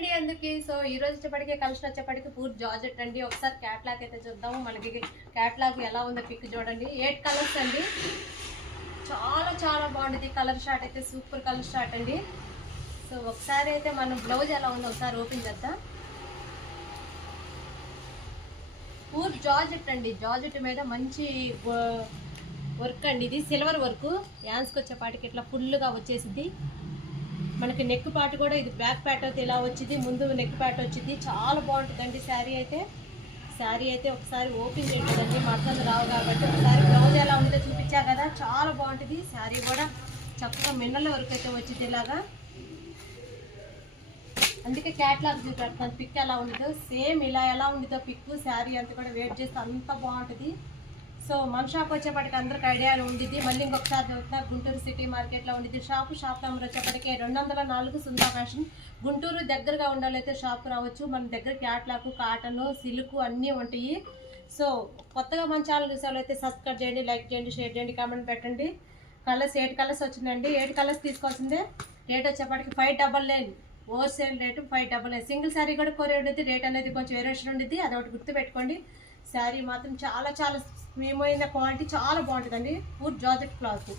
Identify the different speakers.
Speaker 1: అండి అందుకే. సో ఈ రోజు వచ్చేప్పటికి కలిసి వచ్చేప్పటికి పూర్తి జార్జెట్ అండి. ఒకసారి క్యాట్లాగ్ అయితే చూద్దాము. మనకి క్యాట్లాగ్ ఎలా ఉందో పిక్ చూడండి. ఎయిట్ కలర్స్ అండి. చాలా చాలా బాగుంటుంది కలర్ షార్ట్ అయితే సూపర్ కలర్ షార్ట్ అండి. సో ఒకసారి అయితే మనం బ్లౌజ్ ఎలా ఉందో ఒకసారి ఓపెన్ చేద్దాం. పూర్ జార్జెట్ అండి. జార్జెట్ మీద మంచి వర్క్ అండి. ఇది సిల్వర్ వర్క్ యాన్స్కి వచ్చేపాటికి ఇట్లా ఫుల్గా వచ్చేసింది మనకి నెక్ పార్ట్ కూడా ఇది బ్యాక్ ప్యాట్ అయితే ఇలా వచ్చింది. ముందు నెక్ ప్యాట్ వచ్చింది. చాలా బాగుంటుందండి శారీ అయితే. శారీ అయితే ఒకసారి ఓపెన్ చేయండి మడతలు రావు కాబట్టి ఒకసారి బ్లౌజ్ ఎలా ఉందో చూపించా కదా. చాలా బాగుంటుంది. శారీ కూడా చక్కగా మిన్నల వరకు అయితే వచ్చింది ఇలాగా. అందుకే క్యాట్లాగ్ చూపెడతాను. పిక్ ఎలా ఉంటుందో సేమ్ ఇలా ఎలా ఉండదో పిక్ శారీ అంతా కూడా వెయిట్ చేస్తే అంత బాగుంటుంది. సో మన షాప్ వచ్చేప్పటికి అందరికి ఐడియాలు ఉండిద్ది. మళ్ళీ ఇంకొకసారి చూస్తున్నా గుంటూరు సిటీ మార్కెట్లో ఉండిద్ది. షాప్ షాప్ నెంబర్ వచ్చేప్పటికి రెండు వందల నాలుగు సుందా ఫ్యాషన్ గుంటూరు దగ్గరగా ఉండాలైతే షాప్ రావచ్చు. మన దగ్గర క్యాట్లాకు కాటన్ సిల్క్ అన్నీ ఉంటాయి. సో కొత్తగా మన ఛానల్ చూసేవాళ్ళైతే అయితే సబ్స్క్రైబ్ చేయండి లైక్ చేయండి షేర్ చేయండి కామెంట్ పెట్టండి. కలర్స్ ఎయిట్ కలర్స్ వచ్చిందండి? ఎయిట్ కలర్స్ తీసుకోవాల్సిందే రేట్ వచ్చేప్పటికి five double nine wholesale rate five double nine single sari కూడా కోరే ఉండేది రేట్ అనేది కొంచెం వేరియేషన్ ఉండేది అది ఒకటి గుర్తుపెట్టుకోండి. శారీ మాత్రం చాలా చాలా స్వీమైన క్వాలిటీ చాలా బాగుంటుందండి. Pure georgette cloth.